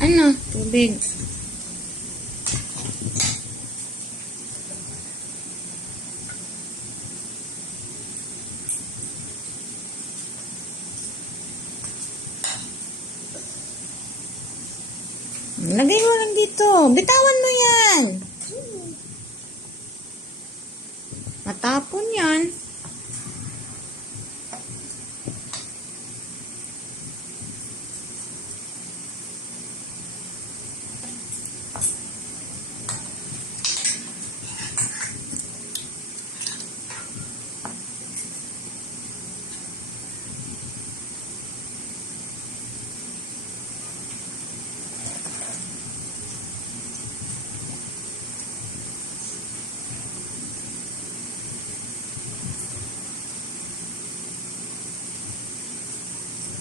Ano? Tubig. Lagay mo lang dito. Bitawan mo yan. Matapon yan.